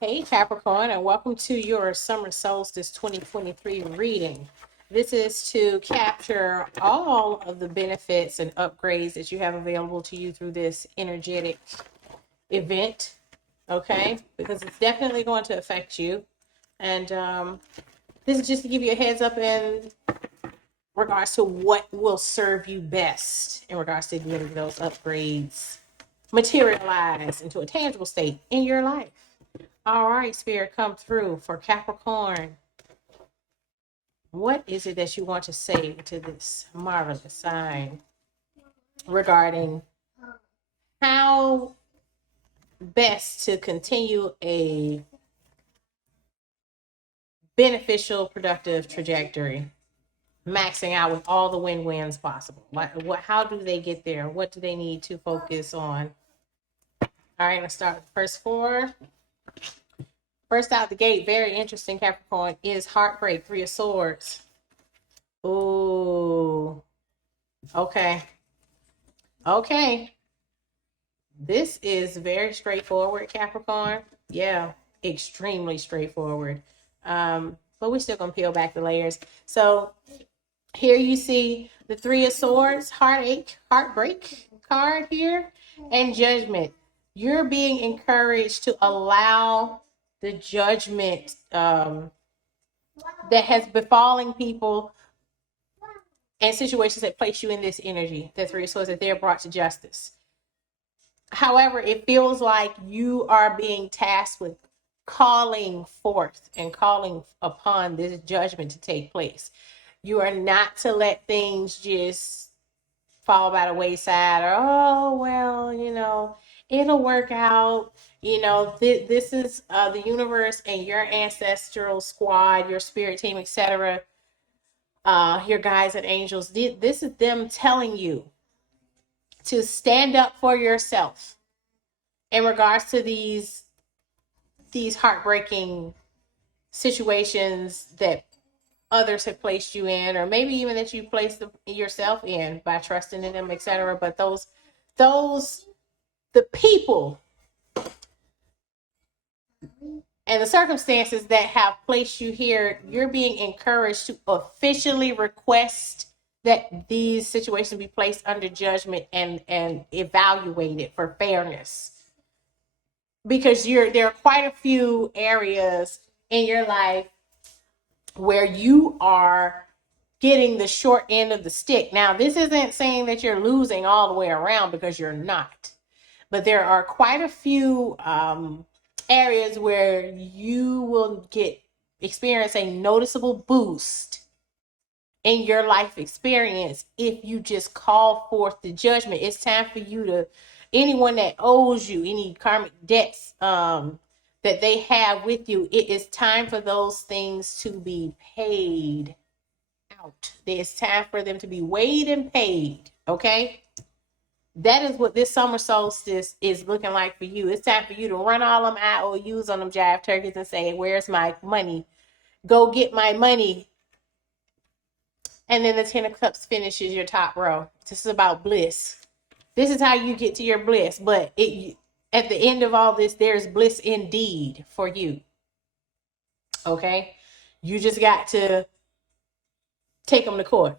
Hey Capricorn, and welcome to your Summer Solstice 2023 reading. This is to capture all of the benefits and upgrades that you have available to you through this energetic event, okay? Because it's definitely going to affect you. And this is just to give you a heads up in regards to what will serve you best in regards to getting those upgrades materialize into a tangible state in your life. All right, Spirit, come through for Capricorn. What is it that you want to say to this marvelous sign regarding how best to continue a beneficial, productive trajectory, maxing out with all the win-wins possible? How do they get there? What do they need to focus on? All right, let's start with the first four. First out the gate, very interesting, Capricorn, is heartbreak, Three of Swords. Ooh, okay. Okay. This is very straightforward, Capricorn. Yeah, extremely straightforward. But we're still gonna peel back the layers. So here you see the Three of Swords, heartache, heartbreak card here, and judgment. You're being encouraged to allow the judgment that has befallen people and situations that place you in this energy, the Three of Swords, that they're brought to justice. However, it feels like you are being tasked with calling forth and calling upon this judgment to take place. You are not to let things just fall by the wayside, or, oh, well, it'll work out. This is the universe and your ancestral squad, your spirit team, etc., your guides and angels. This is them telling you to stand up for yourself in regards to these heartbreaking situations that others have placed you in, or maybe even that you placed yourself in by trusting in them, etc. But the people and the circumstances that have placed you here, you're being encouraged to officially request that these situations be placed under judgment and evaluated for fairness, because there are quite a few areas in your life where you are getting the short end of the stick. Now, this isn't saying that you're losing all the way around, because you're not. But there are quite a few areas where you will experience a noticeable boost in your life experience if you just call forth the judgment. It's time for you to, anyone that owes you any karmic debts that they have with you, it is time for those things to be paid out. It's time for them to be weighed and paid. Okay, that is what this summer solstice is looking like for you. It's time for you to run all them IOUs on them jive turkeys and say, where's my money? Go get my money. And then the Ten of Cups finishes your top row. This is about bliss. This is how you get to your bliss. But at the end of all this, there's bliss indeed for you. Okay? You just got to take them to court.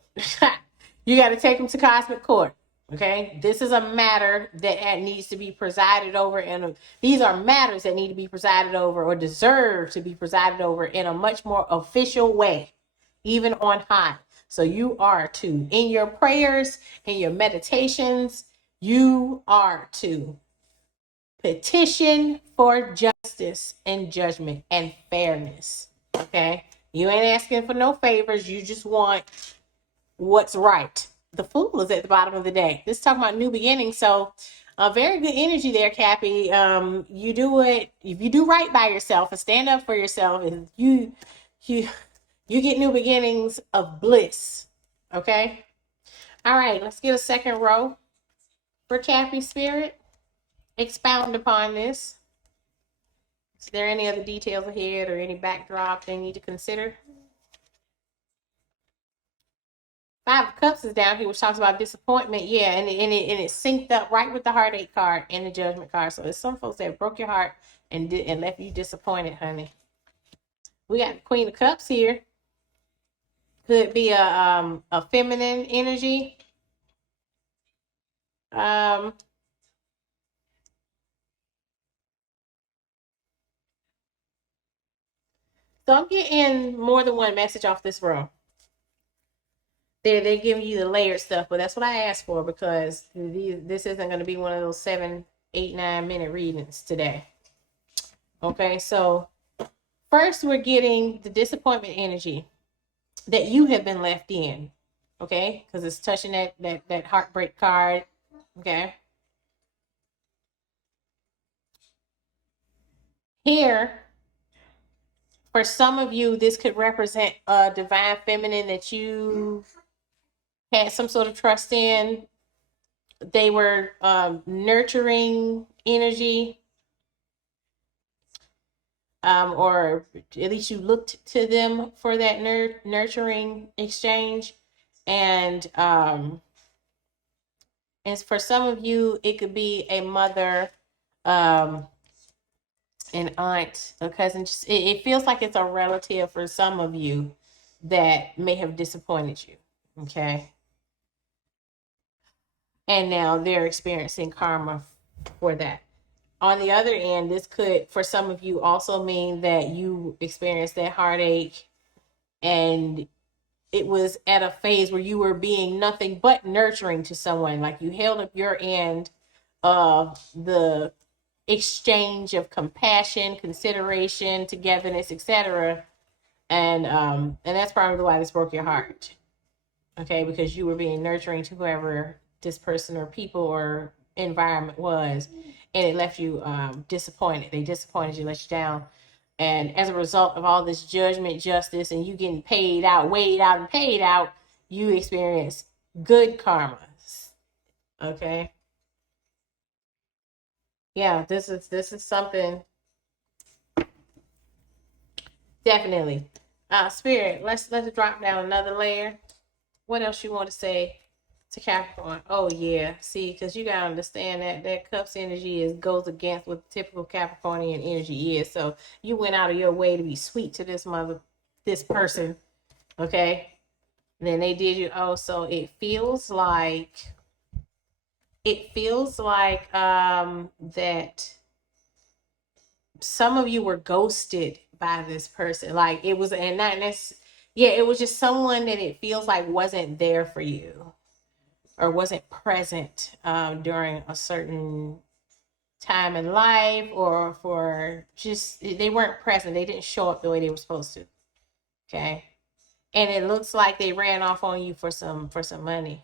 You got to take them to cosmic court. Okay? This is a matter that needs to be presided over. And these are matters that need to be presided over, or deserve to be presided over, in a much more official way, even on high. So you are to, in your prayers, in your meditations, you are to petition for justice and judgment and fairness. Okay? You ain't asking for no favors. You just want what's right. The Fool is at the bottom of the deck. This is talking about new beginnings. So very good energy there, Cappy. You do it, if you do right by yourself and stand up for yourself, and you get new beginnings of bliss. Okay? All right, let's get a second row for Cappy Spirit. Expound upon this. Is there any other details ahead or any backdrop they need to consider? Five of Cups is down here, which talks about disappointment. Yeah, and it synced up right with the heartache card and the Judgment card. So it's some folks that broke your heart and left you disappointed, honey. We got the Queen of Cups here. Could be a feminine energy. So I'm getting more than one message off this row. They're giving you the layered stuff, but that's what I asked for, because this isn't going to be one of those 7, 8, 9 minute readings today. Okay, so first we're getting the disappointment energy that you have been left in. Okay, because it's touching that heartbreak card. Okay. Here, for some of you, this could represent a divine feminine that you had some sort of trust in. They were nurturing energy, or at least you looked to them for that nurturing exchange. And for some of you, it could be a mother, an aunt, a cousin. Just, it feels like it's a relative for some of you that may have disappointed you. Okay. And now they're experiencing karma for that. On the other end, this could, for some of you, also mean that you experienced that heartache and it was at a phase where you were being nothing but nurturing to someone. Like you held up your end of the exchange of compassion, consideration, togetherness, etc. And that's probably why this broke your heart. Okay, because you were being nurturing to whoever this person or people or environment was, and it left you disappointed. They disappointed you, let you down. And as a result of all this judgment, justice, and you getting paid out, weighed out, and paid out, you experience good karma. Okay. Yeah, this is something. Definitely. Spirit, let's drop down another layer. What else you want to say to Capricorn? Oh yeah, see, because you gotta understand that Cups energy goes against what typical Capricornian energy is. So you went out of your way to be sweet to this person, okay? And then they did you. Oh, so it feels like that some of you were ghosted by this person. Like it was, and not necessarily. Yeah, it was just someone that it feels like wasn't there for you, or wasn't present during a certain time in life, or for just, they weren't present. They didn't show up the way they were supposed to. Okay. And it looks like they ran off on you for some money.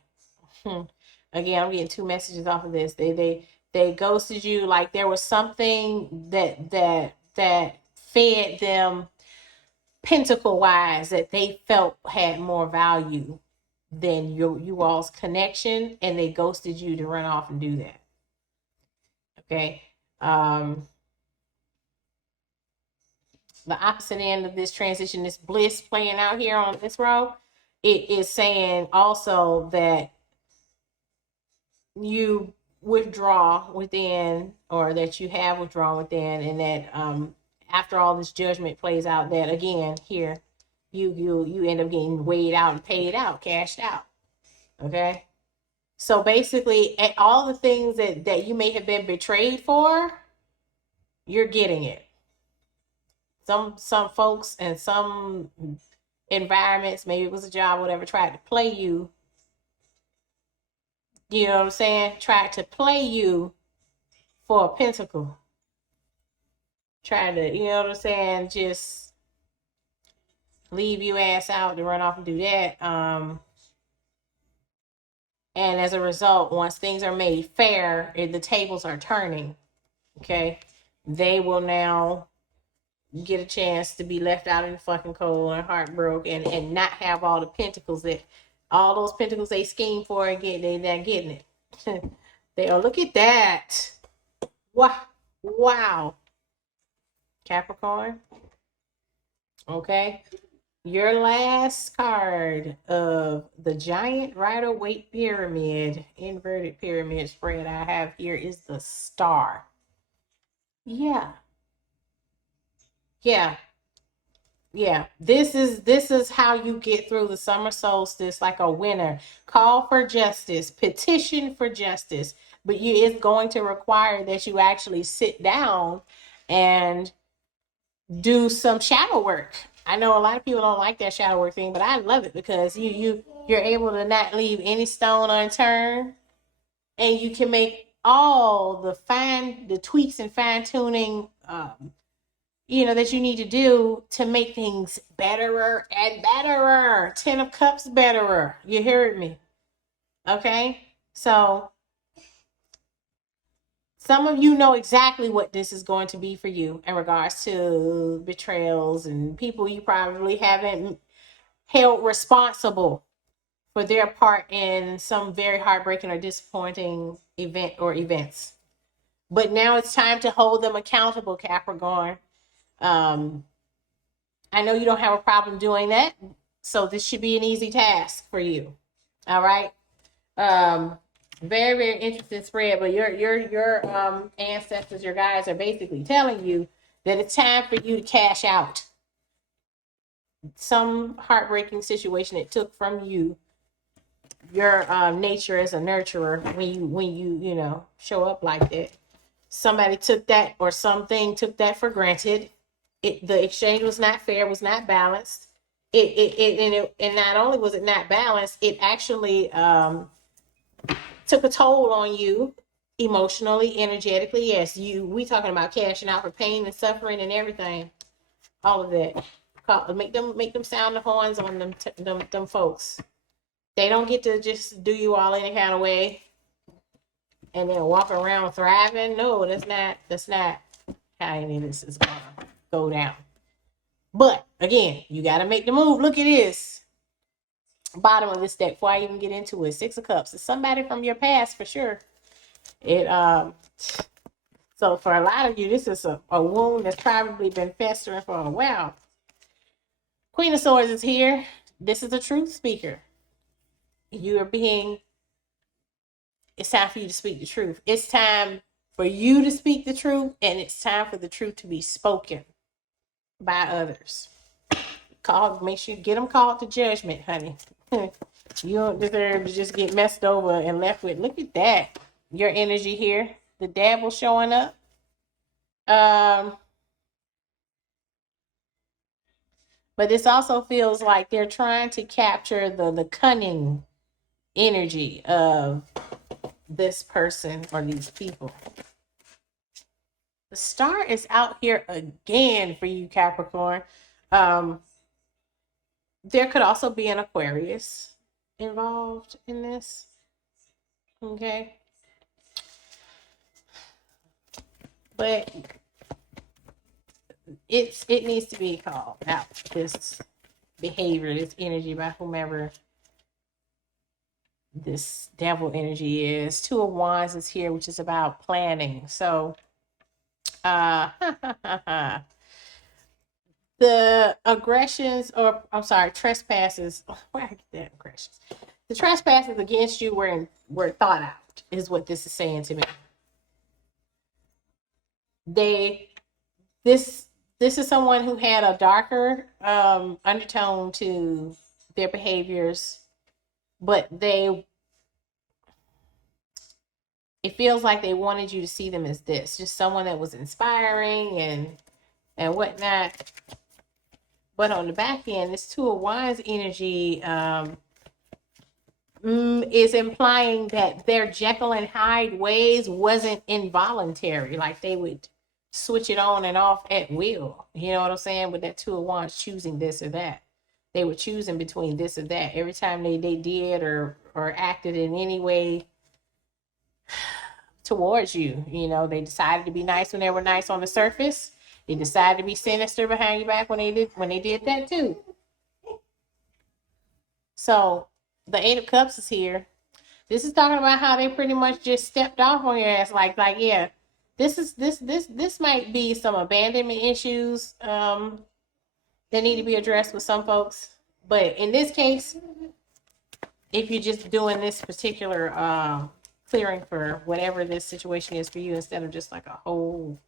Again, I'm getting two messages off of this. They ghosted you. Like there was something that fed them pentacle wise that they felt had more value than you all's connection, and they ghosted you to run off and do that. Okay. The opposite end of this transition, this bliss playing out here on this row, it is saying also that you withdraw within, or that you have withdrawn within, and that after all this judgment plays out, that again here you end up getting weighed out and paid out, cashed out. Okay. So basically, at all the things that you may have been betrayed for, you're getting it. Some folks and some environments, maybe it was a job, whatever, tried to play you. You know what I'm saying? Tried to play you for a pentacle. Tried to, you know what I'm saying, just leave you ass out to run off and do that. And as a result, once things are made fair, the tables are turning. Okay. They will now get a chance to be left out in the fucking cold and heartbroken, and not have all the pentacles all those pentacles they scheme for, and they're not getting it. They are, look at that. Wow. Capricorn. Okay. Your last card of the giant Rider-Waite pyramid, inverted pyramid spread I have here is the Star. Yeah. Yeah. Yeah, this is how you get through the summer solstice like a winner. Call for justice, petition for justice, but it's going to require that you actually sit down and do some shadow work. I know a lot of people don't like that shadow work thing, but I love it because you're able to not leave any stone unturned, and you can make all the tweaks and fine tuning that you need to do to make things betterer and betterer. 10 of Cups betterer. You heard me. Okay? So some of you know exactly what this is going to be for you in regards to betrayals and people you probably haven't held responsible for their part in some very heartbreaking or disappointing event or events. But now it's time to hold them accountable, Capricorn. I know you don't have a problem doing that, so this should be an easy task for you. All right. Very, very interesting spread, but your ancestors, your guides are basically telling you that it's time for you to cash out some heartbreaking situation that took from you your nature as a nurturer when you show up like that. Somebody took that, or something took that for granted. The exchange was not fair, was not balanced. And not only was it not balanced, it actually took a toll on you emotionally, energetically. Yes, we talking about cashing out for pain and suffering and everything, all of that. Make them sound the horns on them folks. They don't get to just do you all any kind of way and then walk around thriving. No, that's not how any of this is gonna go down. But again, you got to make the move. Look at this bottom of this deck before I even get into it. 6 of Cups. It's somebody from your past for sure. So for a lot of you, this is a wound that's probably been festering for a while. Queen of Swords is here. This is a truth speaker. It's time for you to speak the truth. It's time for you to speak the truth, and it's time for the truth to be spoken by others. Make sure you get them called to judgment, honey. You don't deserve to just get messed over and left with. Look at that. Your energy here. The devil showing up. But this also feels like they're trying to capture the cunning energy of this person or these people. The Star is out here again for you, Capricorn. There could also be an Aquarius involved in this. Okay. But it needs to be called out. This behavior, this energy by whomever this devil energy is. 2 of Wands is here, which is about planning. So the aggressions, or I'm sorry, trespasses. Where I get that aggressions? The trespasses against you were thought out, is what this is saying to me. This is someone who had a darker undertone to their behaviors, but it feels like they wanted you to see them as this, just someone that was inspiring and whatnot. But on the back end, this 2 of Wands energy is implying that their Jekyll and Hyde ways wasn't involuntary, like they would switch it on and off at will. You know what I'm saying? With that 2 of Wands choosing this or that. They were choosing between this or that. Every time they did or acted in any way towards you, they decided to be nice when they were nice on the surface. They decided to be sinister behind your back when they did that too. So the 8 of Cups is here. This is talking about how they pretty much just stepped off on your ass. Like, yeah, this might be some abandonment issues that need to be addressed with some folks. But in this case, if you're just doing this particular clearing for whatever this situation is for you, instead of just like a whole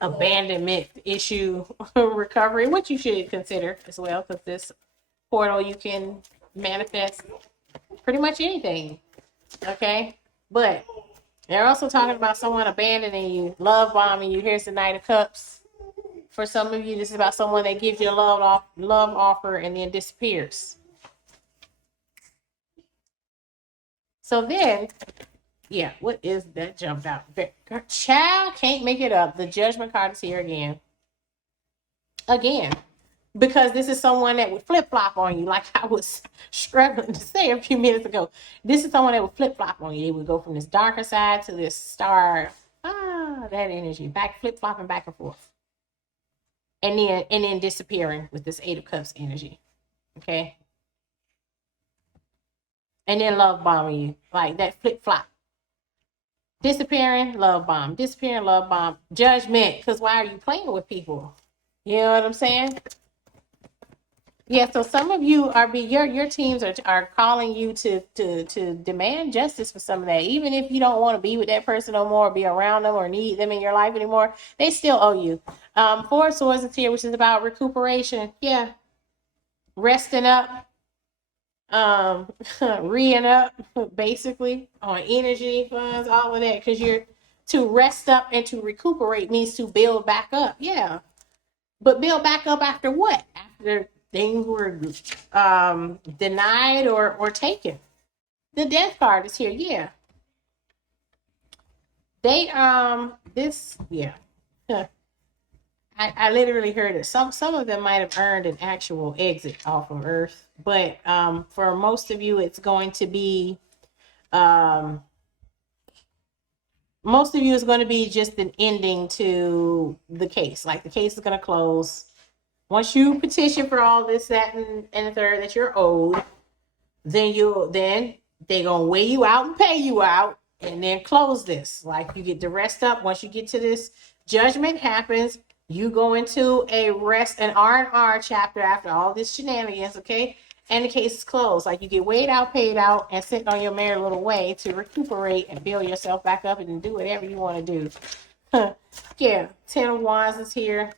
abandonment issue recovery, which you should consider as well, because this portal, you can manifest pretty much anything. Okay, but they're also talking about someone abandoning you, love bombing you. Here's the Knight of Cups. For some of you, this is about someone that gives you a love offer and then disappears. So then, yeah, what is that jumped out? Child, can't make it up. The Judgment card is here again. Again, because this is someone that would flip-flop on you, like I was struggling to say a few minutes ago. This is someone that would flip-flop on you. They would go from this darker side to this star. That energy. Back, flip-flopping back and forth. And then disappearing with this Eight of Cups energy. Okay? And then love bombing you. Like that flip-flop. Disappearing, love bomb. Disappearing, love bomb. Judgment. Because why are you playing with people? You know what I'm saying? Yeah, so some of you are your teams are calling you to demand justice for some of that. Even if you don't want to be with that person no more, or be around them, or need them in your life anymore, they still owe you. Four of Swords is here, which is about recuperation. Yeah. Resting up, re-ing up, basically, on energy funds, all of that. Because you're to rest up and to recuperate means to build back up. Yeah. But build back up after what? After things were denied or taken. The Death card is here. Yeah. They this, yeah. I literally heard it. Some of them might have earned an actual exit off of Earth, but for most of you, it's going to be most of you is going to be just an ending to the case. Like the case is going to close. Once you petition for all this, that, and the third that you're owed, then they're gonna weigh you out and pay you out, and then close this. Like you get to rest up. Once you get to this judgment happens, you go into an R&R chapter after all this shenanigans, okay? And the case is closed. Like you get weighed out, paid out, and sent on your merry little way to recuperate and build yourself back up and do whatever you want to do. Yeah, 10 of Wands is here.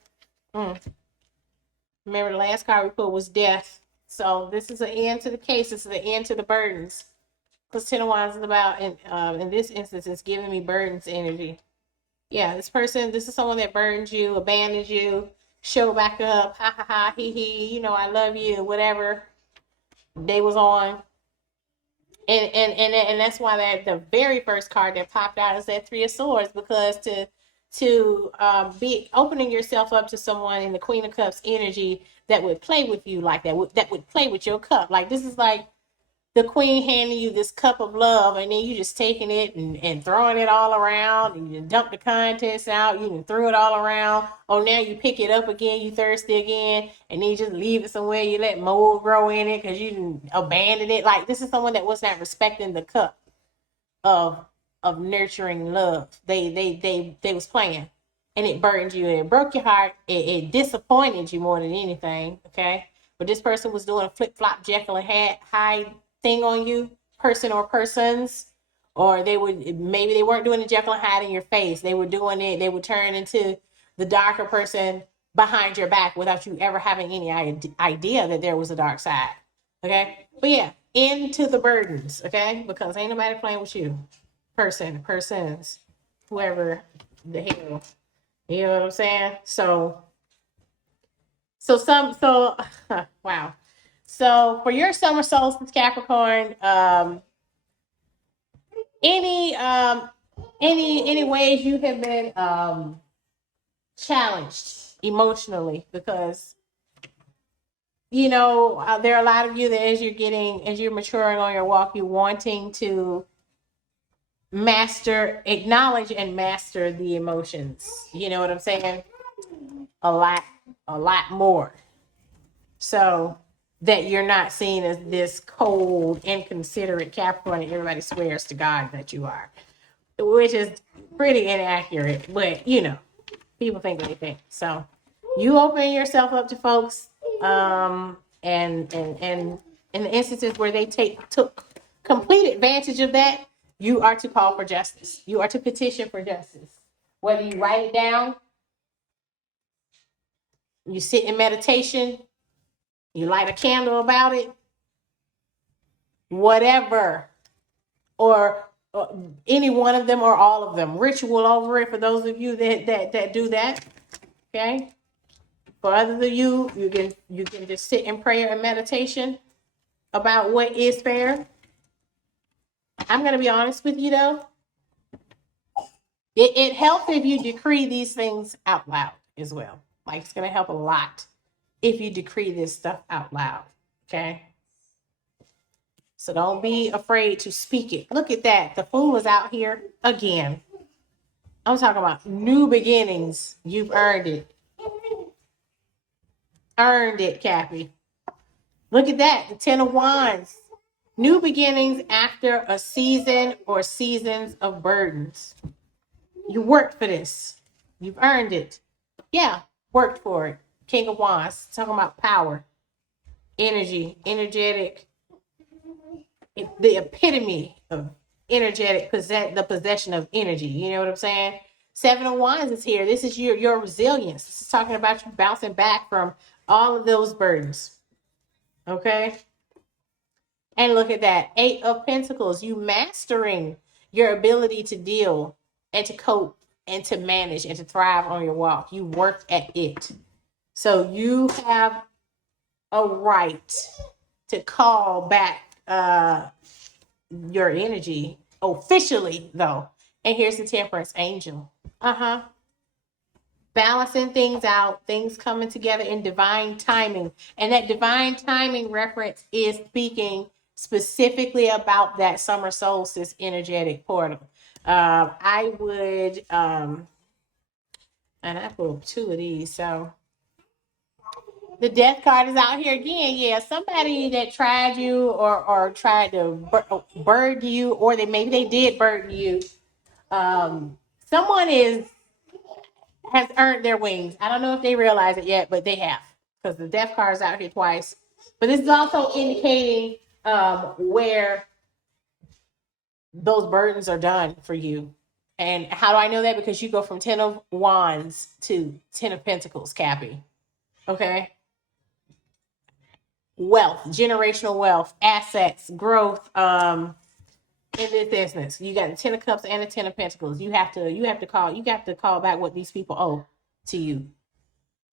Remember, the last card we put was death. So this is an end to the case. This is an end to the burdens. Because 10 of Wands is about, in this instance, it's giving me burdens energy. Yeah, this is someone that burned you, abandoned you, show back up, ha ha ha, he he, I love you, whatever they was on. And that's why the very first card that popped out is that Three of Swords, because to be opening yourself up to someone in the Queen of Cups energy that would play with you like that would play with your cup. Like this is like the queen handing you this cup of love, and then you just taking it and throwing it all around, and you dump the contents out, you threw it all around. Oh, now you pick it up again, you thirsty again, and then you just leave it somewhere, you let mold grow in it because you abandoned it. Like this is someone that was not respecting the cup of nurturing love. They was playing, and it burdened you, and it broke your heart. It disappointed you more than anything. Okay, but this person was doing a flip-flop Jekyll and Hyde thing on you, person or persons, or maybe they weren't doing the Jekyll and Hyde in your face. They were doing it. They would turn into the darker person behind your back without you ever having any idea that there was a dark side. Okay, but yeah, into the burdens. Okay, because ain't nobody playing with you. Persons, whoever the hell, you know what I'm saying? So wow. So for your summer solstice, Capricorn, any ways you have been challenged emotionally, because there are a lot of you that as you're maturing on your walk, you're wanting to acknowledge and master the emotions. You know what I'm saying? A lot more. So that you're not seen as this cold, inconsiderate Capricorn that everybody swears to God that you are, which is pretty inaccurate, but people think they think. So You open yourself up to folks, and in the instances where they took complete advantage of that, you are to call for justice. You are to petition for justice. Whether you write it down, you sit in meditation, you light a candle about it, whatever, or any one of them or all of them. Ritual over it for those of you that do that. Okay. For others of you, you can just sit in prayer and meditation about what is fair. I'm gonna be honest with you though. It helps if you decree these things out loud as well. Like it's gonna help a lot if you decree this stuff out loud. Okay. So don't be afraid to speak it. Look at that. The fool is out here again. I'm talking about new beginnings. You've earned it. Earned it, Cappy. Look at that. The 10 of Wands. New beginnings after a season or seasons of burdens. You worked for this. You've earned it. Yeah, worked for it. King of Wands. Talking about power. Energy. Energetic. The epitome of energetic the possession of energy. You know what I'm saying? 7 of Wands is here. This is your resilience. This is talking about you bouncing back from all of those burdens. Okay. And look at that. 8 of Pentacles. You mastering your ability to deal and to cope and to manage and to thrive on your walk. You worked at it. So you have a right to call back your energy officially, though. And here's the Temperance Angel. Balancing things out, things coming together in divine timing. And that divine timing reference is speaking specifically about that summer solstice energetic portal. I would, and I pulled 2 of these, so the death card is out here again. Yeah, somebody that tried you or tried to burden you, or maybe they did burden you. Someone has earned their wings. I don't know if they realize it yet, but they have, because the death card is out here twice. But this is also indicating where those burdens are done for you. And how do I know that? Because you go from 10 of Wands to 10 of Pentacles, Cappy. Okay. Wealth, generational wealth, assets, growth. In this instance, you got the 10 of Cups and the 10 of Pentacles. You have to call back what these people owe to you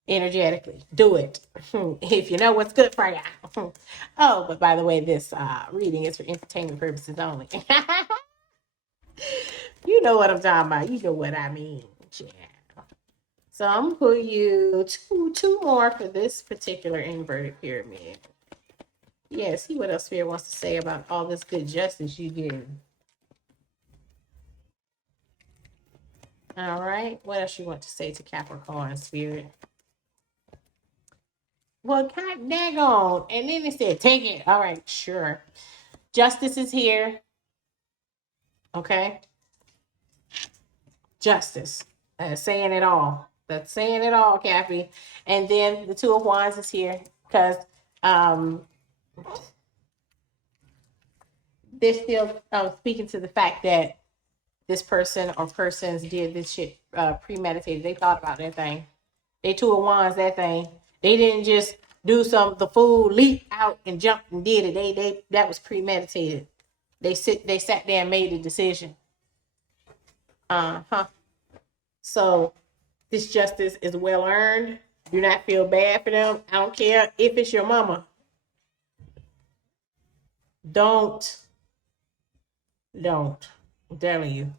energetically. Do it if you know what's good for you. Oh, but by the way, this reading is for entertainment purposes only. You know what I'm talking about. You know what I mean. Yeah. So I'm gonna put you two more for this particular inverted pyramid. Yeah, see what else Spirit wants to say about all this good justice you give. All right. What else you want to say to Capricorn, Spirit? Well, God daggone. And then they said, take it. All right, sure. Justice is here. Okay. Justice. That's saying it all. That's saying it all, Cappy. And then the 2 of Wands is here because they're still speaking to the fact that this person or persons did this shit premeditated. They thought about that thing. They 2 of Wands, that thing. They didn't just do the fool leap out and jumped and did it. They that was premeditated. They sat there and made a decision. So this justice is well earned. Do not feel bad for them. I don't care if it's your mama. Don't. I'm telling you.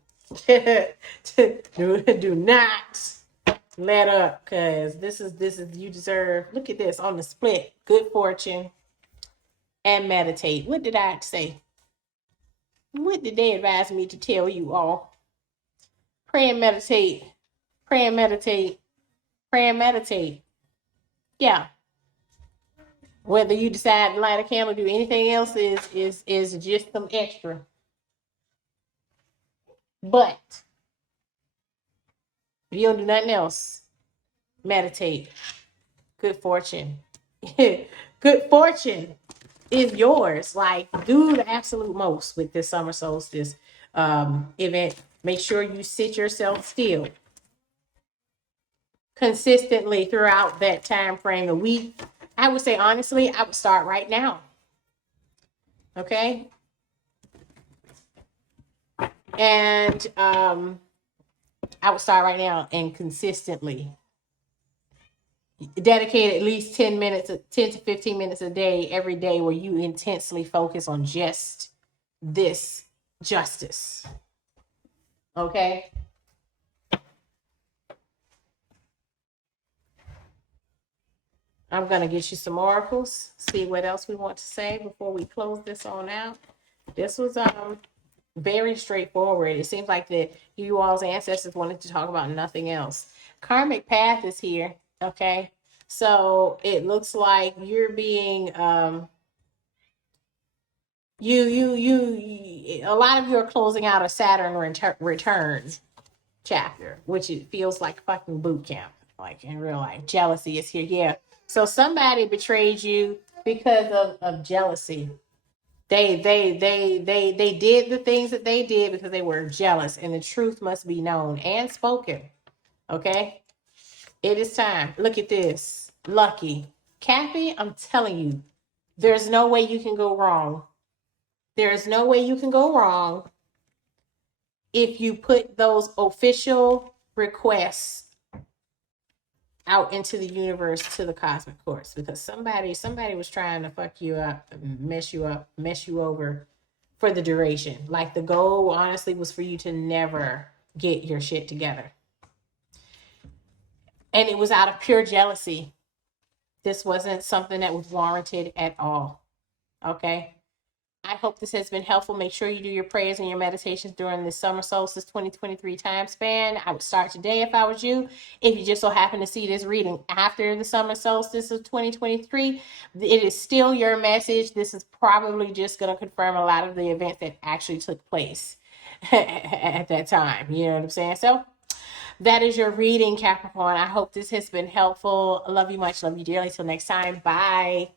do not let up, because this is you deserve. Look at this on the split. Good fortune and meditate. What did I say? What did they advise me to tell you all? Pray and meditate. Pray and meditate. Pray and meditate. Yeah. Whether you decide to light a candle, do anything else is just some extra. But if you don't do nothing else, Meditate. Good fortune. Good fortune is yours. Like, do the absolute most with this summer solstice event. Make sure you sit yourself still consistently throughout that time frame, a week. I would say, honestly, I would start right now. Okay. And I would start right now and consistently dedicate at least 10 minutes, 10 to 15 minutes a day, every day, where you intensely focus on just this justice. Okay. I'm going to get you some oracles, see what else we want to say before we close this on out. This was very straightforward. It seems like that you all's ancestors wanted to talk about nothing else. Karmic path is here. Okay. So it looks like you're being a lot of you are closing out a Saturn return chapter, which it feels like fucking boot camp, like in real life. Jealousy is here. Yeah. So somebody betrayed you because of jealousy. They did the things that they did because they were jealous, and the truth must be known and spoken. Okay. It is time. Look at this. Lucky. Cappy, I'm telling you, there's no way you can go wrong. There's no way you can go wrong if you put those official requests out into the universe, to the cosmic course, because somebody was trying to fuck you up, mess you over for the duration. Like, the goal honestly was for you to never get your shit together. And it was out of pure jealousy. This wasn't something that was warranted at all. Okay. I hope this has been helpful. Make sure you do your prayers and your meditations during the summer solstice 2023 time span. I would start today if I was you. If you just so happen to see this reading after the summer solstice of 2023, it is still your message. This is probably just going to confirm a lot of the events that actually took place at that time. You know what I'm saying? So that is your reading, Capricorn. I hope this has been helpful. Love you much. Love you dearly. Till next time. Bye.